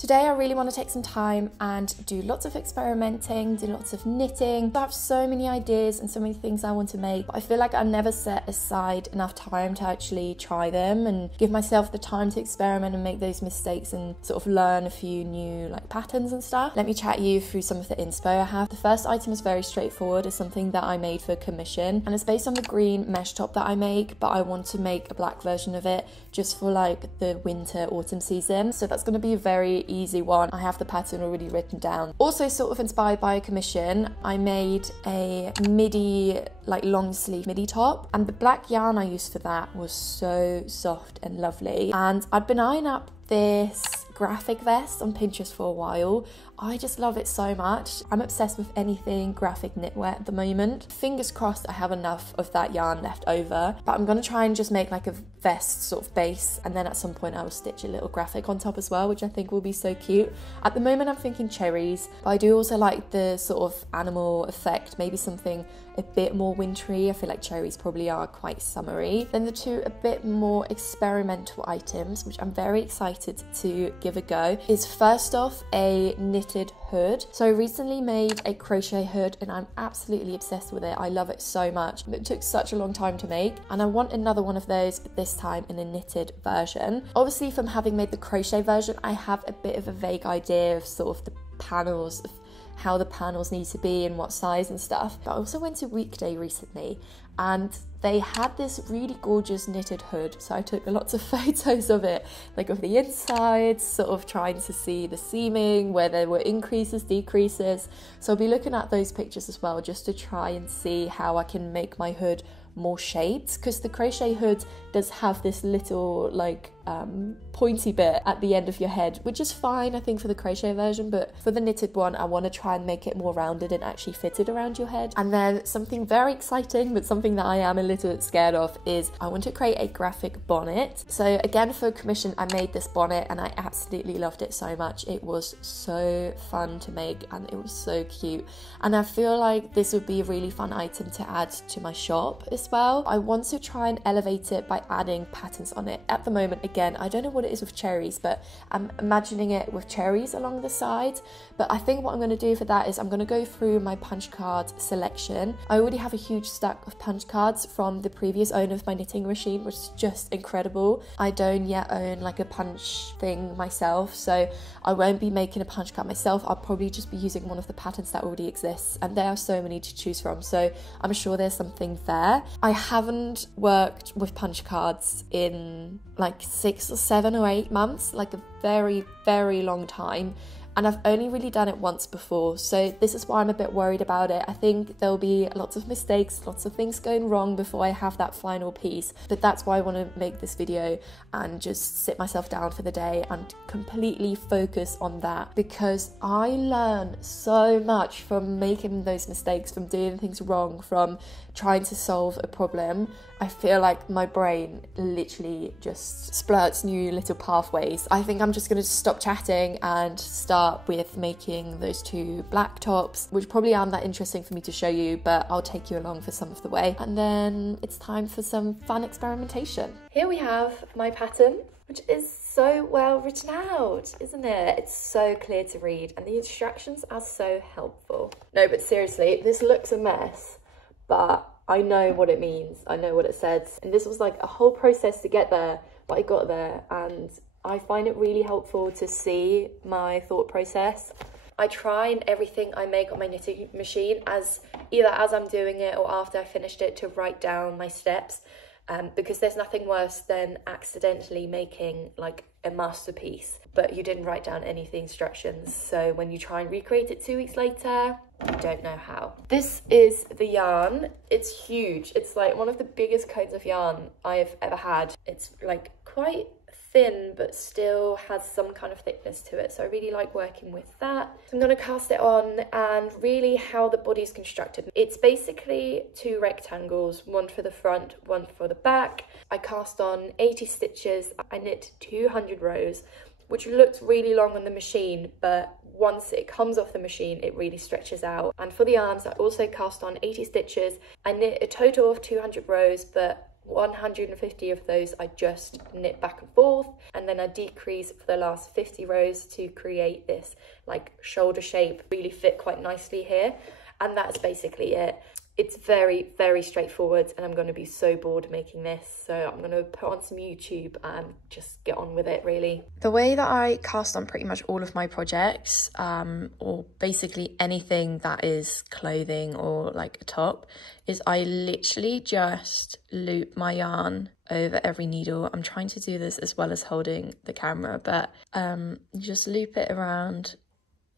Today I really want to take some time and do lots of experimenting, do lots of knitting. I have so many ideas and so many things I want to make, but I feel like I never set aside enough time to actually try them and give myself the time to experiment and make those mistakes and sort of learn a few new patterns and stuff. Let me chat you through some of the inspo I have. The first item is very straightforward. It's something that I made for commission and it's based on the green mesh top that I make, but I want to make a black version of it just for the winter autumn season. So that's going to be a very easy one. I have the pattern already written down. Also sort of inspired by a commission, I made a midi, long sleeve midi top, and the black yarn I used for that was so soft and lovely. And I'd been eyeing up this graphic vest on Pinterest for a while. I just love it so much. I'm obsessed with anything graphic knitwear at the moment. Fingers crossed I have enough of that yarn left over, but I'm gonna try and just make a vest sort of base, and then at some point I will stitch a little graphic on top as well, which I think will be so cute. At the moment I'm thinking cherries, but I do also like the sort of animal effect, maybe something a bit more wintry. I feel like cherries probably are quite summery. Then the two a bit more experimental items, which I'm very excited to give a go, is first off a knitted hood. So I recently made a crochet hood and I'm absolutely obsessed with it. I love it so much. It took such a long time to make and I want another one of those, but this time in a knitted version. Obviously from having made the crochet version, I have a bit of a vague idea of sort of the panels, of how the panels need to be and what size and stuff. But I also went to Weekday recently and they had this really gorgeous knitted hood, so I took lots of photos of it, of the inside, sort of trying to see the seaming, where there were increases, decreases. So I'll be looking at those pictures as well, just to try and see how I can make my hood more shaped, because the crochet hood does have this little pointy bit at the end of your head, which is fine I think for the crochet version, but for the knitted one I want to try and make it more rounded and actually fitted around your head. And then something very exciting, but something that I am a little bit scared of, is I want to create a graphic bonnet. So again, for commission I made this bonnet and I absolutely loved it so much. It was so fun to make and it was so cute, and I feel like this would be a really fun item to add to my shop as well. I want to try and elevate it by adding patterns on it. At the moment, again, I don't know what it is with cherries, but I'm imagining it with cherries along the side. But I think what I'm going to do for that is I'm going to go through my punch card selection. I already have a huge stack of punch cards from the previous owner of my knitting machine, which is just incredible. I don't yet own a punch thing myself, so I won't be making a punch card myself. I'll probably just be using one of the patterns that already exists, and there are so many to choose from, so I'm sure there's something there. I haven't worked with punch cards in 6 or 7 or 8 months, a very, very long time. And I've only really done it once before, so this is why I'm a bit worried about it. I think there'll be lots of mistakes, lots of things going wrong before I have that final piece, but that's why I want to make this video and just sit myself down for the day and completely focus on that, because I learn so much from making those mistakes, from doing things wrong, from trying to solve a problem. I feel like my brain literally just splurts new little pathways. I think I'm just going to stop chatting and start with making those two black tops, which probably aren't that interesting for me to show you, but I'll take you along for some of the way. And then it's time for some fun experimentation. Here we have my pattern, which is so well written out, isn't it? It's so clear to read and the instructions are so helpful. No, but seriously, this looks a mess, but I know what it means, I know what it says, and this was a whole process to get there, but I got there, and I find it really helpful to see my thought process. I try in everything I make on my knitting machine, either as I'm doing it or after I finished it, to write down my steps, because there's nothing worse than accidentally making a masterpiece, but you didn't write down any of the instructions, so when you try and recreate it 2 weeks later, you don't know how. This is the yarn. It's huge. It's one of the biggest cones of yarn I've ever had. It's quite thin, but still has some kind of thickness to it, so I really like working with that. So I'm going to cast it on, and really how the body's constructed. It's basically 2 rectangles, one for the front, one for the back. I cast on 80 stitches. I knit 200 rows, which looks really long on the machine, but once it comes off the machine, it really stretches out. And for the arms, I also cast on 80 stitches. I knit a total of 200 rows, but 150 of those I just knit back and forth, and then I decrease for the last 50 rows to create this like shoulder shape, really fit quite nicely here. And that's basically it. It's very, very straightforward, and I'm going to be so bored making this, so I'm going to put on some YouTube and just get on with it, really. The way that I cast on pretty much all of my projects, or basically anything that is clothing or like a top, is I literally just loop my yarn over every needle. I'm trying to do this as well as holding the camera, but you just loop it around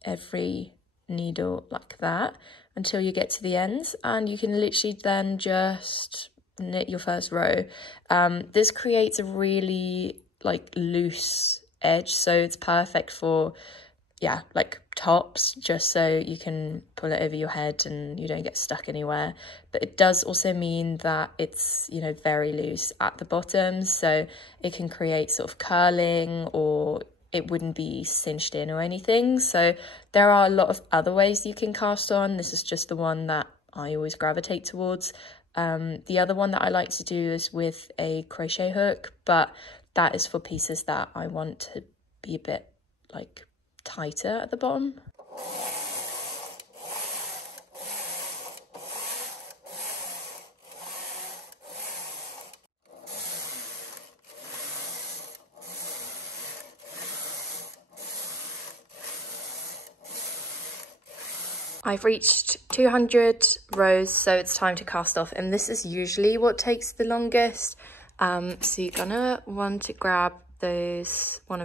every needle like that until you get to the end, and you can literally then just knit your first row. This creates a really like loose edge, so it's perfect for, yeah, like tops, just so you can pull it over your head and you don't get stuck anywhere. But it does also mean that it's, you know, very loose at the bottom, so it can create sort of curling, or it wouldn't be cinched in or anything. So there are a lot of other ways you can cast on. This is just the one that I always gravitate towards. The other one that I like to do is with a crochet hook, but that is for pieces that I want to be a bit like tighter at the bottom. I've reached 200 rows, so it's time to cast off, and this is usually what takes the longest. So you're gonna want to grab one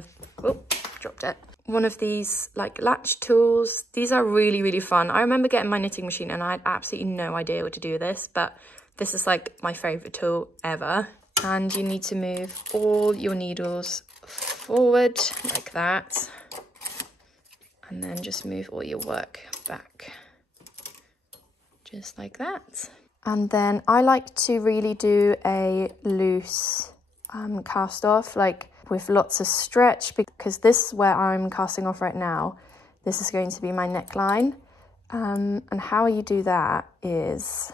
of these like latch tools. These are really, really fun. I remember getting my knitting machine and I had absolutely no idea what to do with this, but this is like my favorite tool ever. And you need to move all your needles forward like that, and then just move all your work back, just like that. And then I like to really do a loose cast off, like with lots of stretch, because this is where I'm casting off right now. This is going to be my neckline. And how you do that is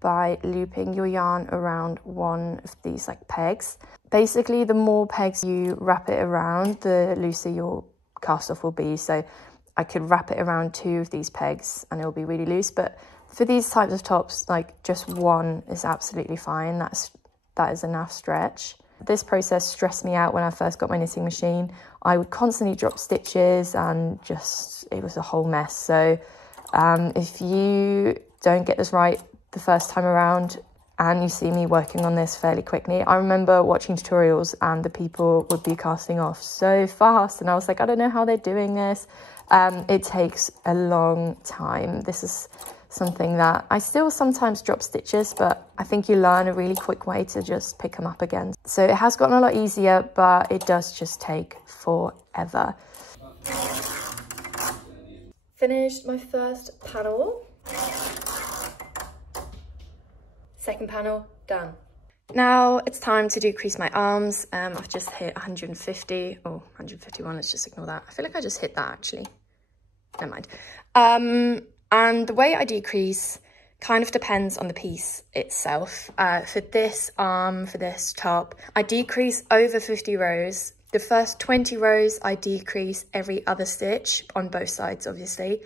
by looping your yarn around one of these like pegs. Basically, the more pegs you wrap it around, the looser your cast off will be. So I could wrap it around 2 of these pegs and it will be really loose, but for these types of tops, like just 1 is absolutely fine. That is enough stretch. This process stressed me out when I first got my knitting machine. I would constantly drop stitches and just, it was a whole mess. So if you don't get this right the first time around and you see me working on this fairly quickly, I remember watching tutorials and the people would be casting off so fast, and I was like, I don't know how they're doing this. It takes a long time. This is something that I still sometimes drop stitches, but I think you learn a really quick way to just pick them up again. So it has gotten a lot easier, but it does just take forever. Finished my first panel. Second panel, done. Now it's time to decrease my arms. I've just hit 150, or 151, let's just ignore that. I feel like I just hit that actually. Never mind. And the way I decrease kind of depends on the piece itself. For this arm, for this top, I decrease over 50 rows. The first 20 rows, I decrease every other stitch on both sides, obviously.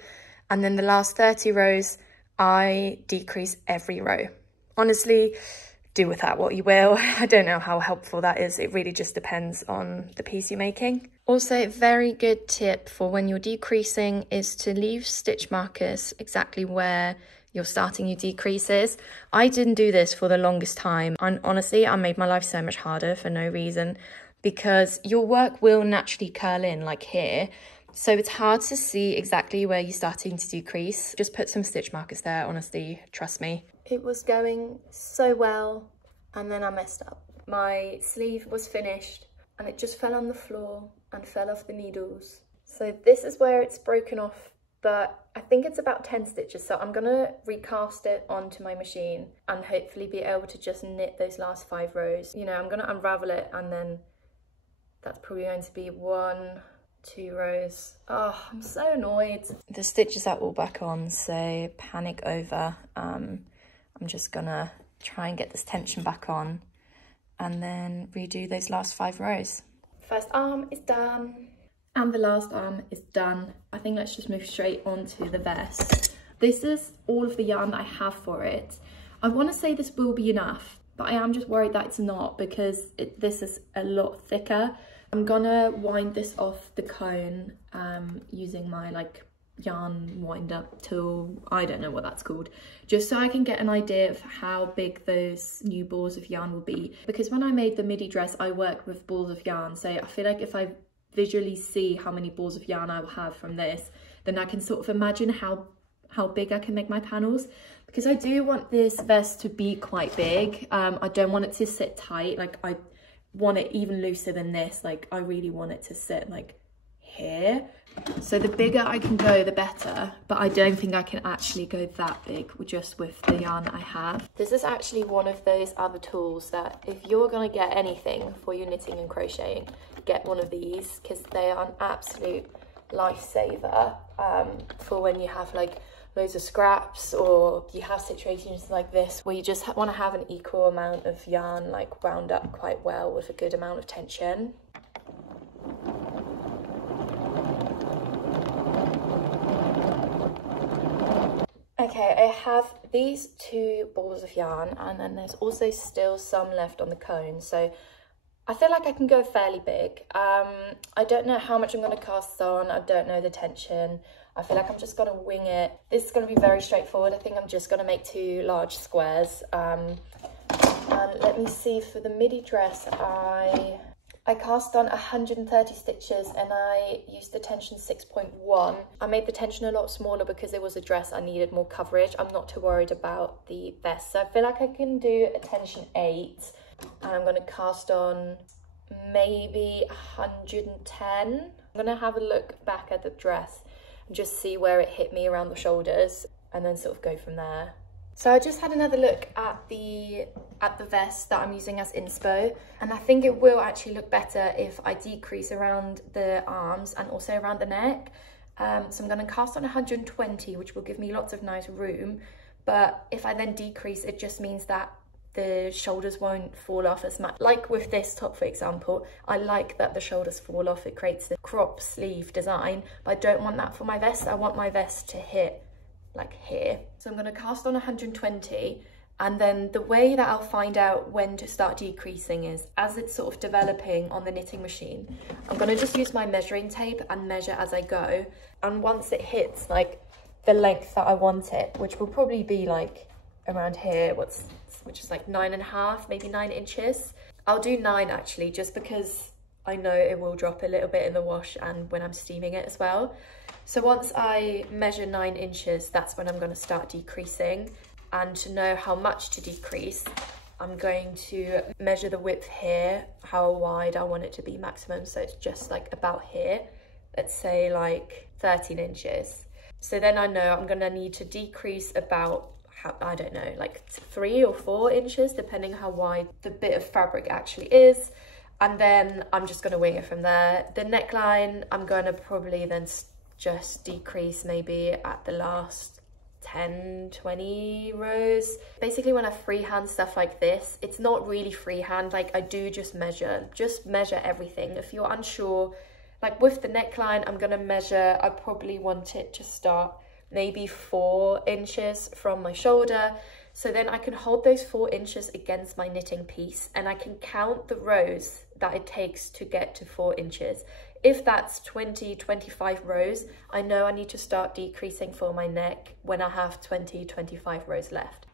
And then the last 30 rows, I decrease every row. Honestly, do with that what you will. I don't know how helpful that is. It really just depends on the piece you're making. Also, a very good tip for when you're decreasing is to leave stitch markers exactly where you're starting your decreases. I didn't do this for the longest time, and honestly, I made my life so much harder for no reason, because your work will naturally curl in like here. So it's hard to see exactly where you're starting to decrease. Just put some stitch markers there, honestly, trust me. It was going so well, and then I messed up. My sleeve was finished and it just fell on the floor and fell off the needles. So this is where it's broken off, but I think it's about 10 stitches. So I'm gonna recast it onto my machine and hopefully be able to just knit those last 5 rows. You know, I'm gonna unravel it, and then that's probably going to be 1, 2 rows. Oh, I'm so annoyed. The stitches are all back on, so panic over. I'm just gonna try and get this tension back on. and then redo those last 5 rows. First arm is done and the last arm is done. I think let's just move straight on to the vest. This is all of the yarn that I have for it. I want to say this will be enough, but I am just worried that it's not, because this is a lot thicker. I'm gonna wind this off the cone using my like yarn wind up tool, I don't know what that's called, just so I can get an idea of how big those new balls of yarn will be, because when I made the midi dress I worked with balls of yarn, so I feel like if I visually see how many balls of yarn I will have from this, then I can sort of imagine how big I can make my panels, because I do want this vest to be quite big. I don't want it to sit tight, like I want it even looser than this, like I really want it to sit like here. So the bigger I can go, the better, but I don't think I can actually go that big just with the yarn I have. This is actually one of those other tools that if you're gonna get anything for your knitting and crocheting, get one of these, because they are an absolute lifesaver for when you have like loads of scraps, or you have situations like this where you just want to have an equal amount of yarn like wound up quite well with a good amount of tension. Okay, I have these 2 balls of yarn, and then there's also still some left on the cone, so I feel like I can go fairly big. I don't know how much I'm going to cast on, I don't know the tension. I feel like I'm just going to wing it. This is going to be very straightforward. I think I'm just going to make 2 large squares. And let me see, for the midi dress, I cast on 130 stitches and I used the tension 6.1. I made the tension a lot smaller because it was a dress, I needed more coverage. I'm not too worried about the vest. So I feel like I can do a tension 8. And I'm going to cast on maybe 110. I'm going to have a look back at the dress and just see where it hit me around the shoulders, and then sort of go from there. So I just had another look at the vest that I'm using as inspo, and I think it will actually look better if I decrease around the arms and also around the neck. So I'm going to cast on 120, which will give me lots of nice room, but if I then decrease, it just means that the shoulders won't fall off as much. Like with this top, for example, I like that the shoulders fall off. It creates the crop sleeve design, but I don't want that for my vest. I want my vest to hit like here. So I'm going to cast on 120, and then the way that I'll find out when to start decreasing is as it's sort of developing on the knitting machine. I'm going to just use my measuring tape and measure as I go, and once it hits like the length that I want it, which will probably be like around here, which is like 9.5, maybe 9 inches. I'll do 9 actually, just because I know it will drop a little bit in the wash and when I'm steaming it as well. So once I measure 9 inches, that's when I'm going to start decreasing. And to know how much to decrease, I'm going to measure the width here, how wide I want it to be maximum. So it's just like about here, let's say like 13 inches. So then I know I'm going to need to decrease about, I don't know, like 3 or 4 inches, depending how wide the bit of fabric actually is. And then I'm just going to wing it from there. The neckline, I'm going to probably then just decrease maybe at the last 10, 20 rows. Basically, when I freehand stuff like this, it's not really freehand. Like I do just measure everything. If you're unsure, like with the neckline, I'm going to measure, I probably want it to start maybe 4 inches from my shoulder. So then I can hold those 4 inches against my knitting piece and I can count the rows that it takes to get to 4 inches. If that's 20, 25 rows, I know I need to start decreasing for my neck when I have 20, 25 rows left.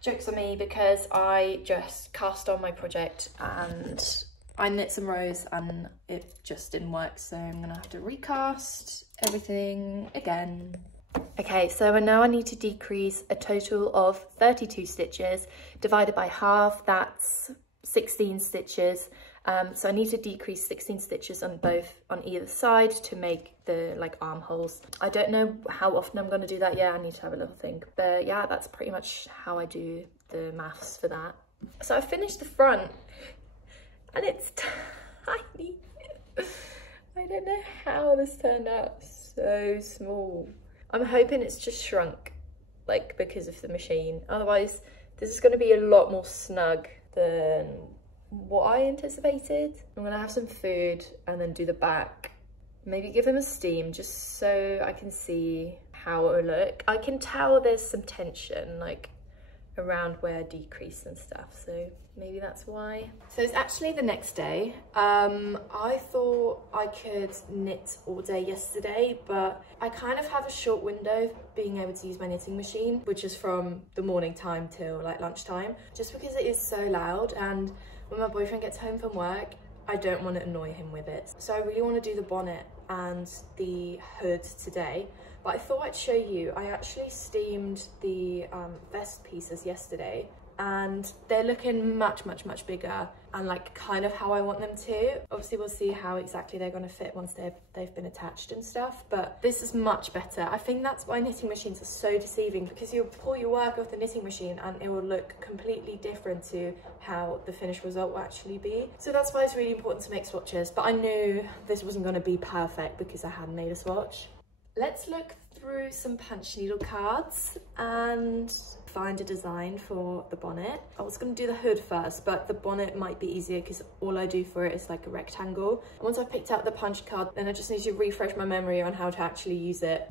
Joke's on me, because I just cast on my project and I knit some rows and it just didn't work, so I'm gonna have to recast everything again. Okay, so now I need to decrease a total of 32 stitches, divided by half, that's 16 stitches. So I need to decrease 16 stitches on either side to make the like armholes. I don't know how often I'm going to do that yet. I need to have a little think, but yeah, that's pretty much how I do the maths for that. So I finished the front and tiny. I don't know how this turned out so small. I'm hoping it's just shrunk, like because of the machine. Otherwise, this is going to be a lot more snug than what I anticipated. I'm going to have some food and then do the back. Maybe give him a steam just so I can see how it will look. I can tell there's some tension like around where decrease and stuff, so maybe that's why. So it's actually the next day. I thought I could knit all day yesterday, but I kind of have a short window of being able to use my knitting machine, which is from the morning time till like lunchtime, just because it is so loud, and when my boyfriend gets home from work, I don't want to annoy him with it. So I really want to do the bonnet and the hood today. But I thought I'd show you, I actually steamed the vest pieces yesterday, and they're looking much bigger and like kind of how I want them to. Obviously we'll see how exactly they're going to fit once they've been attached and stuff, but this is much better. I think that's why knitting machines are so deceiving, because you'll pull your work off the knitting machine and it will look completely different to how the finished result will actually be. So that's why it's really important to make swatches, but I knew this wasn't going to be perfect because I hadn't made a swatch. Let's look through some punch needle cards and find a design for the bonnet. I was going to do the hood first, but the bonnet might be easier because all I do for it is like a rectangle. And once I've picked out the punch card, then I just need to refresh my memory on how to actually use it.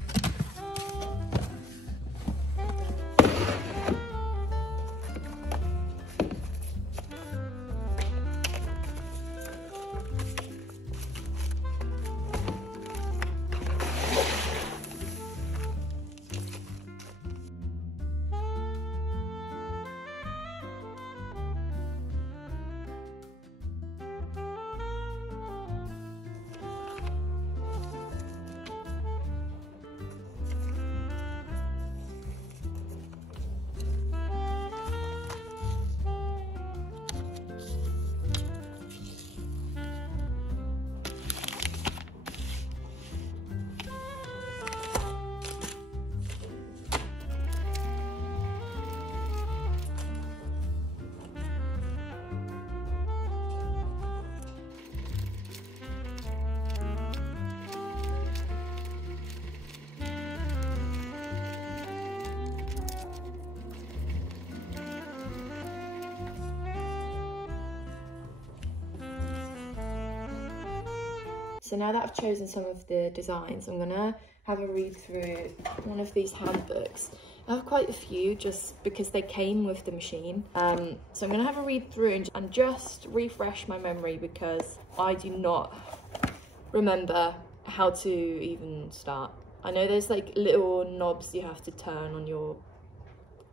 So now that I've chosen some of the designs, I'm gonna have a read through one of these handbooks. I have quite a few just because they came with the machine. So I'm gonna have a read through and just refresh my memory because I do not remember how to even start. I know there's like little knobs you have to turn on your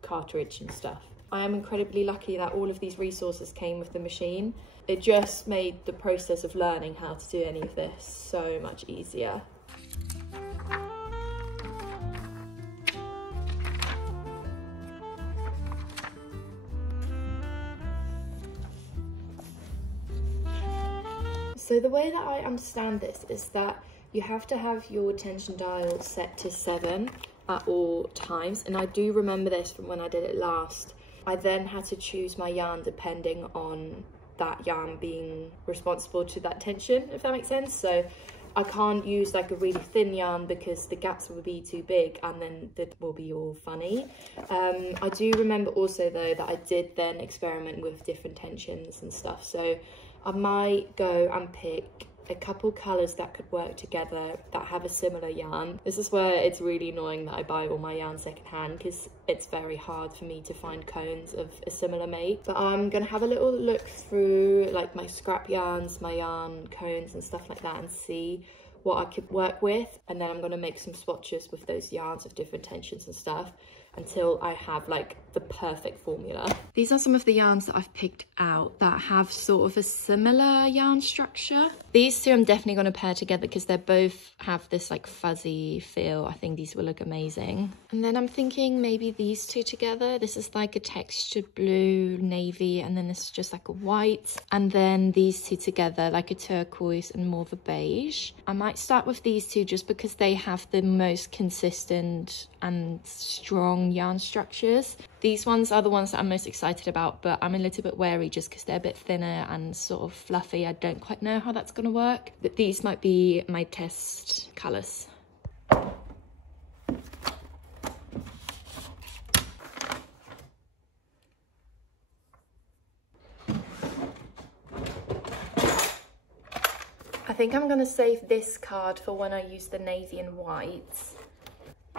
cartridge and stuff. I am incredibly lucky that all of these resources came with the machine. It just made the process of learning how to do any of this so much easier. So the way that I understand this is that you have to have your tension dial set to 7 at all times, and I do remember this from when I did it last. I then had to choose my yarn depending on that yarn being responsible to that tension, if that makes sense. So I can't use like a really thin yarn because the gaps will be too big and then it will be all funny. I do remember also though that I did then experiment with different tensions and stuff, so I might go and pick a couple colours that could work together that have a similar yarn. This is where it's really annoying that I buy all my yarn secondhand because it's very hard for me to find cones of a similar make. But I'm gonna have a little look through like my scrap yarns, my yarn cones and stuff like that and see what I could work with, and then I'm gonna make some swatches with those yarns of different tensions and stuff until I have like the perfect formula. These are some of the yarns that I've picked out that have sort of a similar yarn structure. These two I'm definitely going to pair together because they both have this like fuzzy feel. I think these will look amazing. And then I'm thinking maybe these two together. This is like a textured blue, navy, and then this is just like a white. And then these two together like a turquoise and more of a beige. I might might start with these two just because they have the most consistent and strong yarn structures. These ones are the ones that I'm most excited about, but I'm a little bit wary just because they're a bit thinner and sort of fluffy. I don't quite know how that's going to work, but these might be my test colours. I think I'm going to save this card for when I use the navy and whites.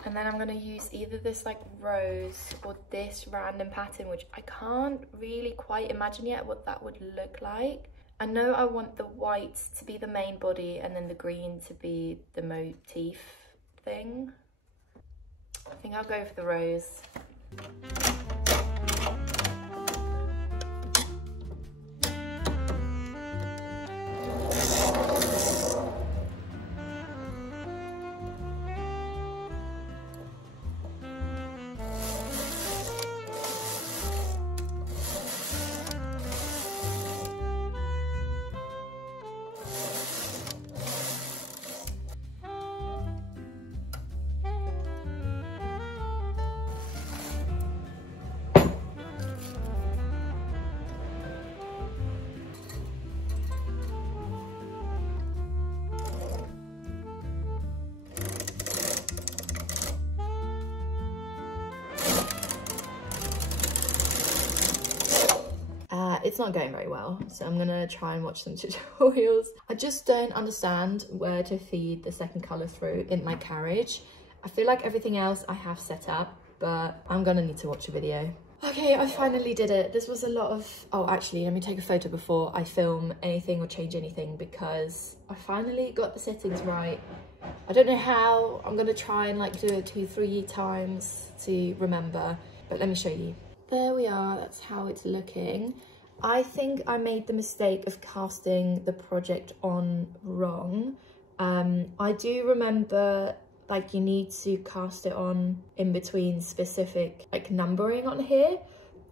And then I'm going to use either this like rose or this random pattern, which I can't really quite imagine yet what that would look like. I know I want the whites to be the main body and then the green to be the motif thing. I think I'll go for the rose. It's not going very well, so I'm gonna try and watch some tutorials. I just don't understand where to feed the second colour through in my carriage. I feel like everything else I have set up, but I'm gonna need to watch a video. Okay, I finally did it. This was a lot of... Oh, actually, let me take a photo before I film anything or change anything, because I finally got the settings right. I don't know how. I'm gonna try and like do it 2-3 times to remember, but let me show you. There we are, that's how it's looking. I think I made the mistake of casting the project on wrong. I do remember like you need to cast it on in between specific like numbering on here,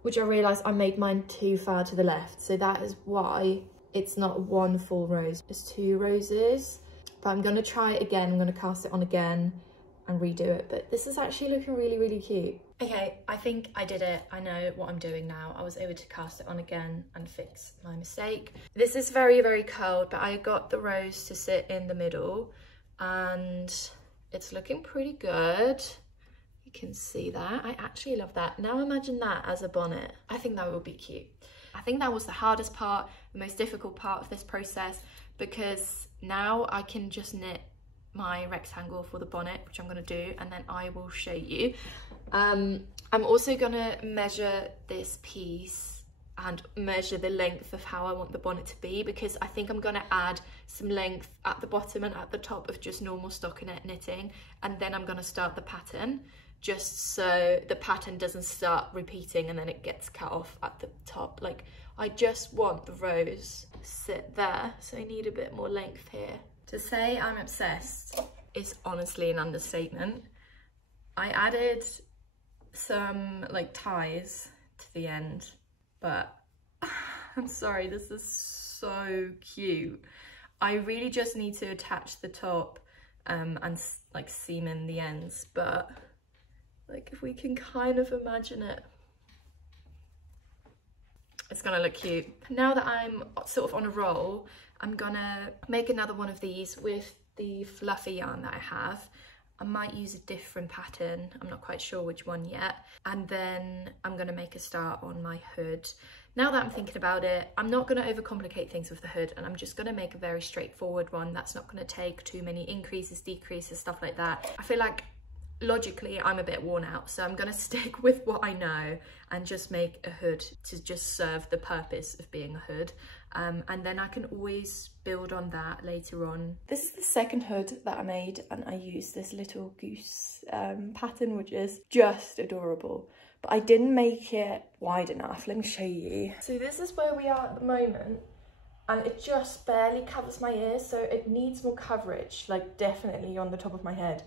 which I realised I made mine too far to the left. So that is why it's not one full rose, it's 2 roses. But I'm gonna try it again, I'm gonna cast it on again and redo it. But this is actually looking really, really cute. Okay, I think I did it. I know what I'm doing now. I was able to cast it on again and fix my mistake. This is very, very curled, but I got the rose to sit in the middle and it's looking pretty good. You can see that. I actually love that. Now imagine that as a bonnet. I think that would be cute. I think that was the hardest part, the most difficult part of this process, because now I can just knit my rectangle for the bonnet, which I'm going to do, and then I will show you. I'm also going to measure this piece and measure the length of how I want the bonnet to be, because I think I'm going to add some length at the bottom and at the top of just normal stockinette knitting, and then I'm going to start the pattern, just so the pattern doesn't start repeating and then it gets cut off at the top. Like, I just want the rose to sit there, so I need a bit more length here. To say I'm obsessed is honestly an understatement. I added some like ties to the end, but I'm sorry, this is so cute. I really just need to attach the top and like seam in the ends, but like if we can kind of imagine it, it's gonna look cute. Now that I'm sort of on a roll, I'm gonna make another one of these with the fluffy yarn that I have. I might use a different pattern, I'm not quite sure which one yet. And then I'm gonna make a star on my hood. Now that I'm thinking about it, I'm not gonna overcomplicate things with the hood, and I'm just gonna make a very straightforward one that's not gonna take too many increases, decreases, stuff like that. I feel like logically I'm a bit worn out, so I'm gonna stick with what I know and just make a hood to just serve the purpose of being a hood, and then I can always build on that later on. This is the second hood that I made, and I used this little goose pattern, which is just adorable, but I didn't make it wide enough. Let me show you. So this is where we are at the moment, and it just barely covers my ears, so it needs more coverage, like definitely on the top of my head.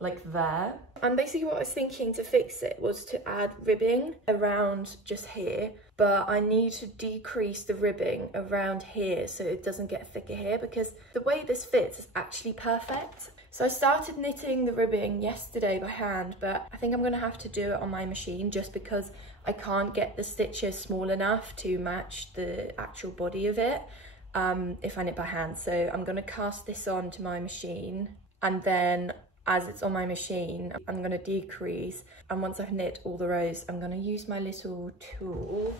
like there. And basically what I was thinking to fix it was to add ribbing around just here, but I need to decrease the ribbing around here so it doesn't get thicker here, because the way this fits is actually perfect. So I started knitting the ribbing yesterday by hand, but I think I'm gonna have to do it on my machine just because I can't get the stitches small enough to match the actual body of it if I knit by hand. So I'm gonna cast this on to my machine, and then as it's on my machine, I'm gonna decrease. And once I've knit all the rows, I'm gonna use my little tool.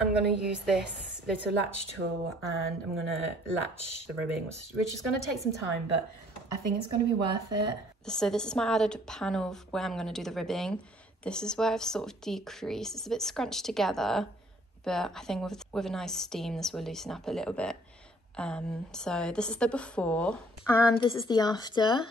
I'm gonna use this little latch tool and I'm gonna latch the ribbing, which is gonna take some time, but I think it's gonna be worth it. So this is my added panel where I'm gonna do the ribbing. This is where I've sort of decreased. It's a bit scrunched together, but I think with a nice steam, this will loosen up a little bit. So this is the before, and this is the after.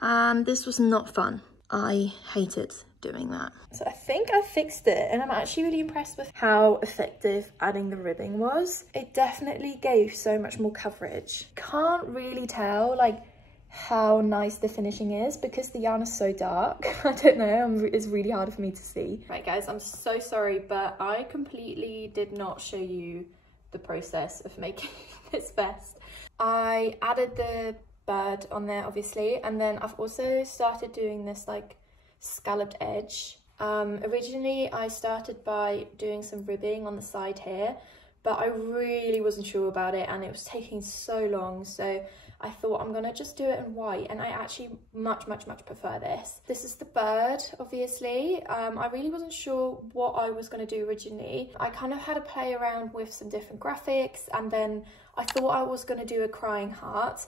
And this was not fun. I hated doing that. So I think I fixed it, and I'm actually really impressed with how effective adding the ribbing was. It definitely gave so much more coverage. Can't really tell like how nice the finishing is because the yarn is so dark. I don't know, it's really hard for me to see. Right guys, I'm so sorry, but I completely did not show you the process of making this vest. I added the bird on there obviously, and then I've also started doing this like scalloped edge. Originally I started by doing some ribbing on the side here, but I really wasn't sure about it and it was taking so long, so I thought I'm gonna just do it in white, and I actually much prefer this. This is the bird obviously. I really wasn't sure what I was gonna do originally. I kind of had to play around with some different graphics, and then I thought I was gonna do a crying heart.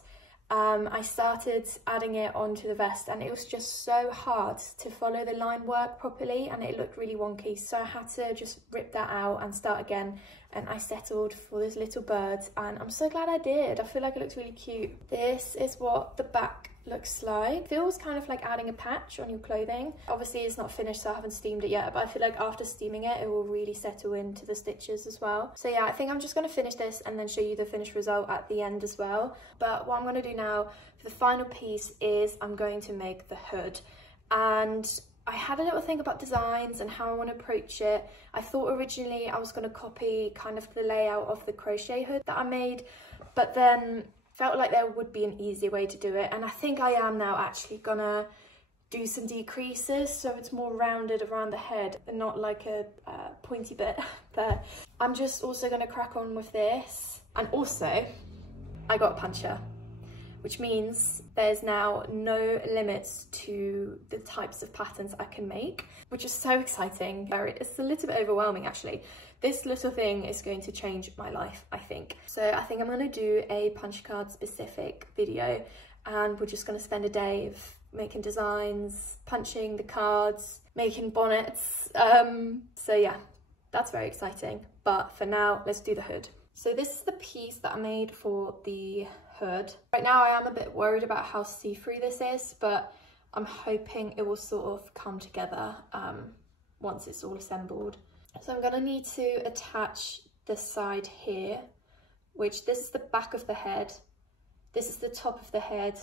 I started adding it onto the vest and it was just so hard to follow the line work properly and it looked really wonky, so I had to just rip that out and start again, and I settled for this little bird and I'm so glad I did. I feel like it looks really cute. This is what the back looks like. Feels kind of like adding a patch on your clothing. Obviously it's not finished, so I haven't steamed it yet, but I feel like after steaming it, it will really settle into the stitches as well. So yeah, I think I'm just going to finish this and then show you the finished result at the end as well. But what I'm going to do now for the final piece is I'm going to make the hood. And I had a little think about designs and how I want to approach it. I thought originally I was going to copy kind of the layout of the crochet hood that I made, but then felt like there would be an easier way to do it, and I think I am now actually gonna do some decreases so it's more rounded around the head and not like a pointy bit there. I'm just also gonna crack on with this, and also I got a puncher, which means there's now no limits to the types of patterns I can make, which is so exciting. It's a little bit overwhelming actually. This little thing is going to change my life, I think. So I think I'm gonna do a punch card specific video, and we're just gonna spend a day of making designs, punching the cards, making bonnets. So yeah, that's very exciting. But for now, let's do the hood. So this is the piece that I made for the hood. Right now I am a bit worried about how see-through this is, but I'm hoping it will sort of come together once it's all assembled. So I'm gonna need to attach the side here, which this is the back of the head, this is the top of the head,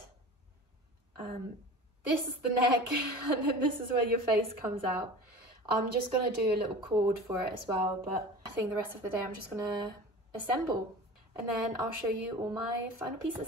this is the neck, and then this is where your face comes out. I'm just gonna do a little cord for it as well, but I think the rest of the day I'm just gonna assemble, and then I'll show you all my final pieces.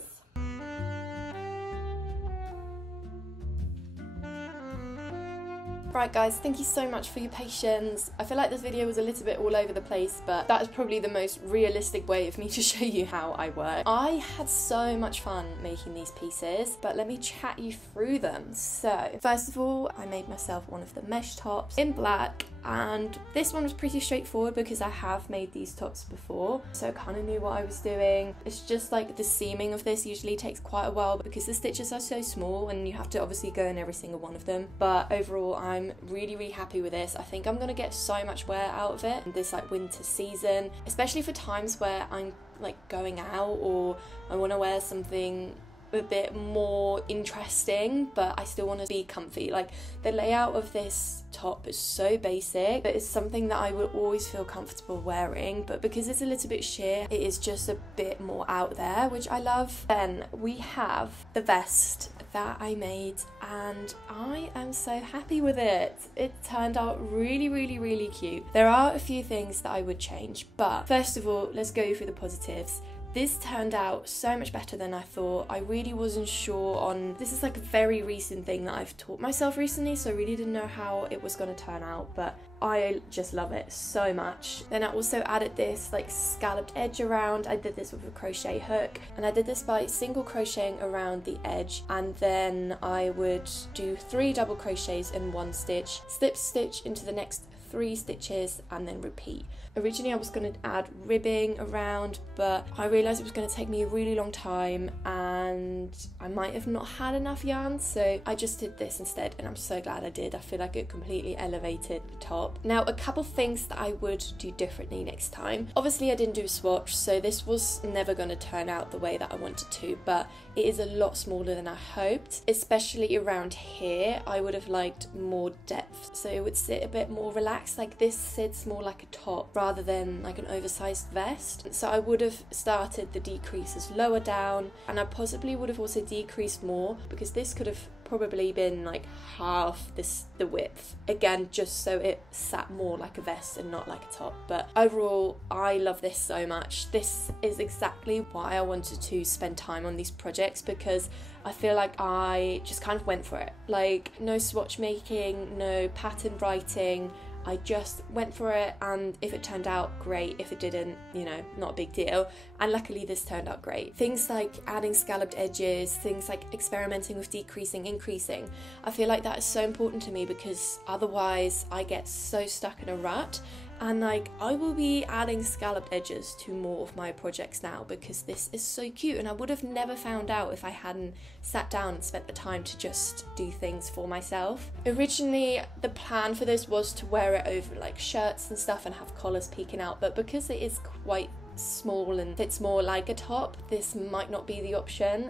Right guys, thank you so much for your patience. I feel like this video was a little bit all over the place, but that is probably the most realistic way of me to show you how I work. I had so much fun making these pieces, but let me chat you through them. So, first of all, I made myself one of the mesh tops in black, and this one was pretty straightforward because I have made these tops before, so I kind of knew what I was doing. It's just like the seaming of this usually takes quite a while because the stitches are so small and you have to obviously go in every single one of them, but overall I'm really happy with this. I think I'm gonna get so much wear out of it in this like winter season, especially for times where I'm like going out or I want to wear something a bit more interesting, but I still want to be comfy. Like, the layout of this top is so basic, but it's something that I would always feel comfortable wearing, but because it's a little bit sheer, it is just a bit more out there, which I love. Then we have the vest that I made, and I am so happy with it. It turned out really cute. There are a few things that I would change, but first of all, let's go through the positives. This turned out so much better than I thought. I really wasn't sure on... This is like a very recent thing that I've taught myself recently, so I really didn't know how it was going to turn out, but I just love it so much. Then I also added this like scalloped edge around. I did this with a crochet hook, and I did this by single crocheting around the edge, and then I would do 3 double crochets in 1 stitch, slip stitch into the next 3 stitches, and then repeat. Originally I was going to add ribbing around, but I realised it was going to take me a really long time and I might have not had enough yarn, so I just did this instead, and I'm so glad I did. I feel like it completely elevated the top. Now, a couple things that I would do differently next time. Obviously I didn't do a swatch, so this was never going to turn out the way that I wanted to, but it is a lot smaller than I hoped, especially around here. I would have liked more depth, so it would sit a bit more relaxed. Like, this sits more like a top rather than like an oversized vest. So I would have started the decreases lower down, and I possibly would have also decreased more, because this could have probably been like half the width, again just so it sat more like a vest and not like a top. But overall, I love this so much. This is exactly why I wanted to spend time on these projects, because I feel like I just kind of went for it. Like, no swatch making, no pattern writing, I just went for it, and if it turned out, great. If it didn't, you know, not a big deal. And luckily this turned out great. Things like adding scalloped edges, things like experimenting with decreasing, increasing, I feel like that is so important to me, because otherwise I get so stuck in a rut. And like, I will be adding scalloped edges to more of my projects now, because this is so cute, and I would have never found out if I hadn't sat down and spent the time to just do things for myself. Originally, the plan for this was to wear it over like shirts and stuff and have collars peeking out, but because it is quite small and fits more like a top, this might not be the option.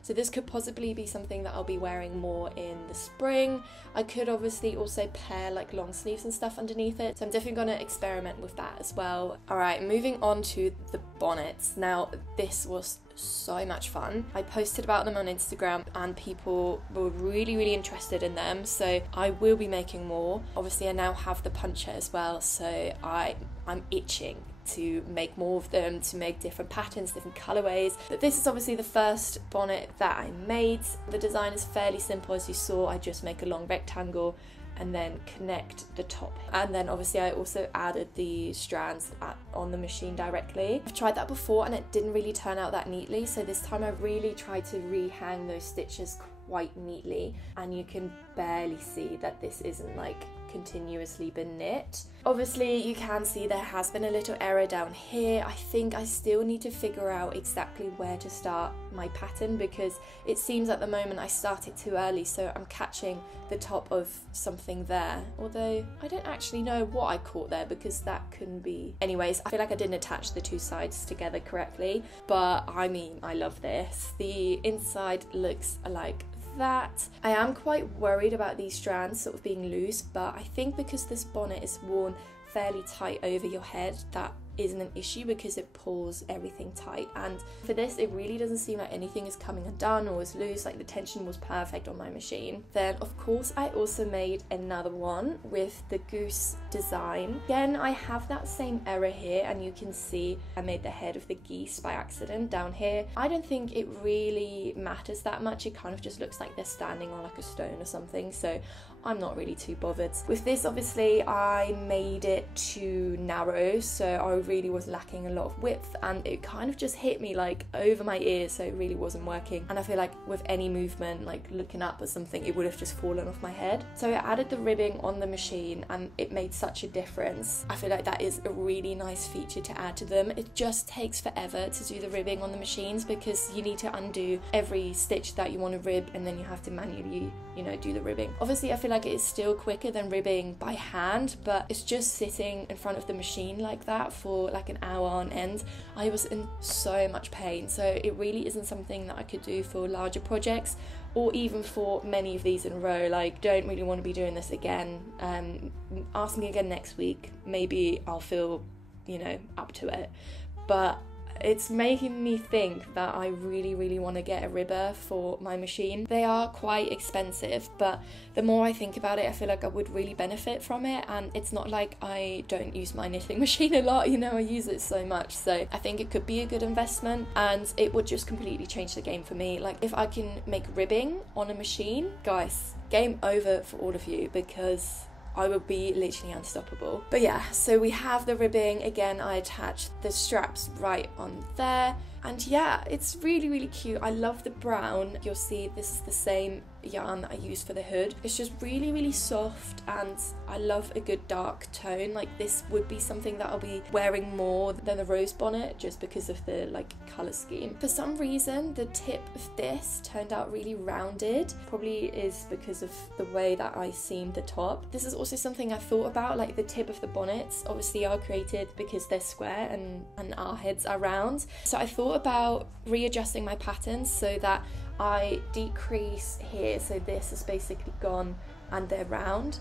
So this could possibly be something that I'll be wearing more in the spring. I could obviously also pair like long sleeves and stuff underneath it, so I'm definitely going to experiment with that as well. Alright, moving on to the bonnets. Now, this was so much fun. I posted about them on Instagram and people were really interested in them, so I will be making more. Obviously I now have the puncher as well, so I'm itching to make more of them, to make different patterns, different colorways. But this is obviously the first bonnet that I made. The design is fairly simple, as you saw. I just make a long rectangle and then connect the top. And then obviously I also added the strands on the machine directly. I've tried that before and it didn't really turn out that neatly, so this time I really tried to rehang those stitches quite neatly, and you can barely see that this isn't like continuously been knit. Obviously you can see there has been a little error down here. I think I still need to figure out exactly where to start my pattern, because it seems at the moment I started too early, so I'm catching the top of something there, although I don't actually know what I caught there, because that couldn't be. Anyways, I feel like I didn't attach the 2 sides together correctly, but I mean, I love this. The inside looks like that. I am quite worried about these strands sort of being loose, but I think because this bonnet is worn fairly tight over your head, that isn't an issue, because it pulls everything tight. And for this, it really doesn't seem like anything is coming undone or is loose. Like, the tension was perfect on my machine. Then of course I also made another one with the goose design. Again, I have that same error here, and you can see I made the head of the geese by accident down here. I don't think it really matters that much. It kind of just looks like they're standing on like a stone or something, so I'm not really too bothered. With this, obviously I made it too narrow, so I really was lacking a lot of width, and it kind of just hit me like over my ears, so it really wasn't working. And I feel like with any movement, like looking up or something, it would have just fallen off my head. So I added the ribbing on the machine and it made such a difference. I feel like that is a really nice feature to add to them. It just takes forever to do the ribbing on the machines, because you need to undo every stitch that you want to rib, and then you have to manually, you know, do the ribbing. Obviously I feel like it is still quicker than ribbing by hand, but it's just sitting in front of the machine like that for like an hour on end. I was in so much pain, so it really isn't something that I could do for larger projects, or even for many of these in a row. Like, don't really want to be doing this again. Ask me again next week, maybe I'll feel, you know, up to it. But it's making me think that I really want to get a ribber for my machine. They are quite expensive, but the more I think about it, I feel like I would really benefit from it. And it's not like I don't use my knitting machine a lot, you know, I use it so much. So I think it could be a good investment, and it would just completely change the game for me. Like, if I can make ribbing on a machine, guys, game over for all of you, because I would be literally unstoppable. But yeah, so we have the ribbing. Again, I attached the straps right on there. And yeah, it's really cute. I love the brown. You'll see this is the same yarn that I used for the hood. It's just really soft, and I love a good dark tone. Like, this would be something that I'll be wearing more than the rose bonnet, just because of the like colour scheme. For some reason, the tip of this turned out really rounded. Probably is because of the way that I seamed the top. This is also something I thought about, like the tip of the bonnets obviously are created because they're square and our heads are round. So I thought about readjusting my patterns so that I decrease here, so this is basically gone and they're round.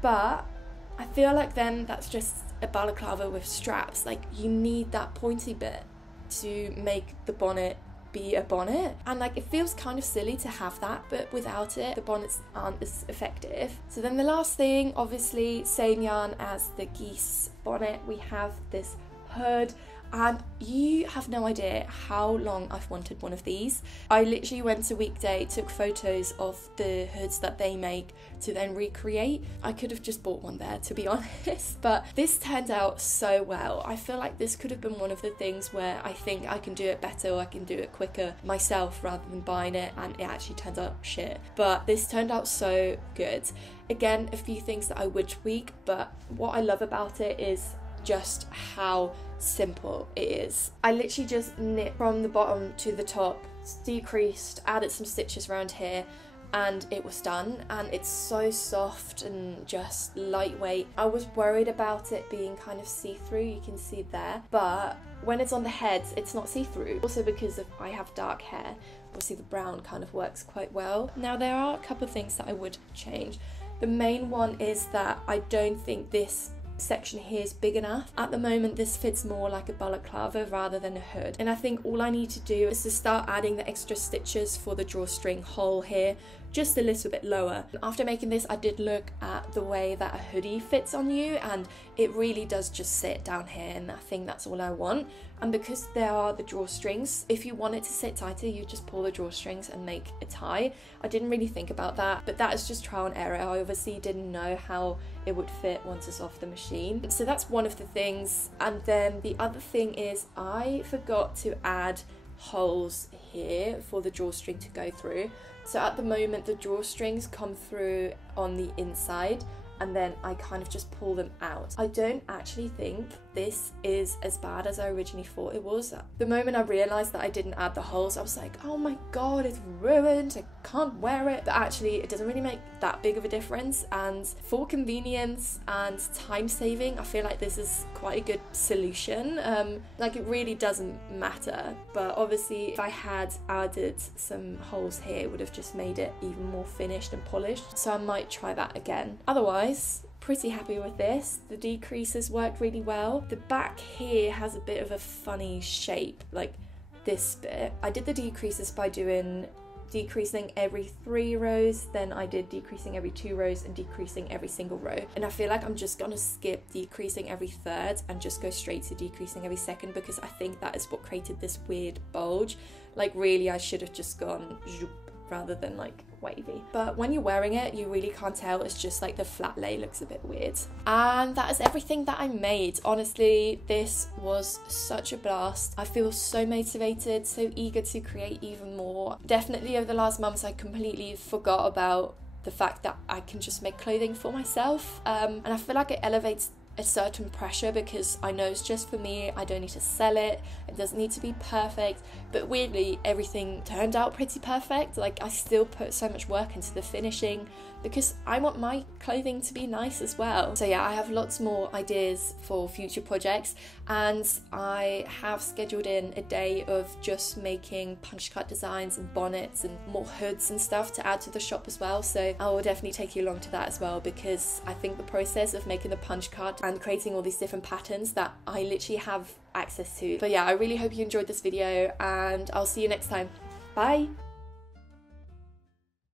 But I feel like then that's just a balaclava with straps. Like, you need that pointy bit to make the bonnet be a bonnet, and like, it feels kind of silly to have that, but without it the bonnets aren't as effective. So then the last thing, obviously same yarn as the geese bonnet, we have this hood. And you have no idea how long I've wanted one of these. I literally went to Weekday, took photos of the hoods that they make to then recreate. I could have just bought one there, to be honest, but this turned out so well. I feel like this could have been one of the things where I think I can do it better, or I can do it quicker myself rather than buying it, and it actually turns out shit. But this turned out so good. Again, a few things that I would tweak, but what I love about it is just how simple it is. I literally just knit from the bottom to the top, decreased, added some stitches around here, and it was done. And it's so soft and just lightweight. I was worried about it being kind of see-through, you can see there, but when it's on the heads it's not see-through. Also because I have dark hair, obviously the brown kind of works quite well. Now, there are a couple of things that I would change. The main one is that I don't think this section here is big enough. At the moment this fits more like a balaclava rather than a hood, and I think all I need to do is to start adding the extra stitches for the drawstring hole here just a little bit lower. After making this, I did look at the way that a hoodie fits on you, and it really does just sit down here, and I think that's all I want. And because there are the drawstrings, if you want it to sit tighter, you just pull the drawstrings and make a tie. I didn't really think about that, but that is just trial and error. I obviously didn't know how it would fit once it's off the machine. So that's one of the things. And then the other thing is I forgot to add holes here for the drawstring to go through. So at the moment the drawstrings come through on the inside, and then I kind of just pull them out. I don't actually think this is as bad as I originally thought it was. The moment I realised that I didn't add the holes, I was like, oh my god, it's ruined, I can't wear it. But actually it doesn't really make that big of a difference, and for convenience and time saving, I feel like this is quite a good solution. Like, it really doesn't matter, but obviously if I had added some holes here, it would have just made it even more finished and polished. So I might try that again. Otherwise, pretty happy with this. The decreases worked really well. The back here has a bit of a funny shape, like this bit. I did the decreases by doing decreasing every 3 rows, then I did decreasing every 2 rows and decreasing every single row. And I feel like I'm just gonna skip decreasing every 3rd and just go straight to decreasing every 2nd, because I think that is what created this weird bulge. Like, really I should have just gone zoop rather than like wavy. But when you're wearing it, you really can't tell. It's just like the flat lay looks a bit weird. And that is everything that I made. Honestly, this was such a blast. I feel so motivated, so eager to create even more. Definitely over the last months, I completely forgot about the fact that I can just make clothing for myself. And I feel like it elevates a certain pressure because I know it's just for me. I don't need to sell it. It doesn't need to be perfect. But weirdly, everything turned out pretty perfect. Like, I still put so much work into the finishing because I want my clothing to be nice as well. So yeah, I have lots more ideas for future projects, and I have scheduled in a day of just making punch cut designs and bonnets and more hoods and stuff to add to the shop as well. So I will definitely take you along to that as well, because I think the process of making the punch cut and creating all these different patterns that I literally have access to. But yeah, I really hope you enjoyed this video, and I'll see you next time. Bye!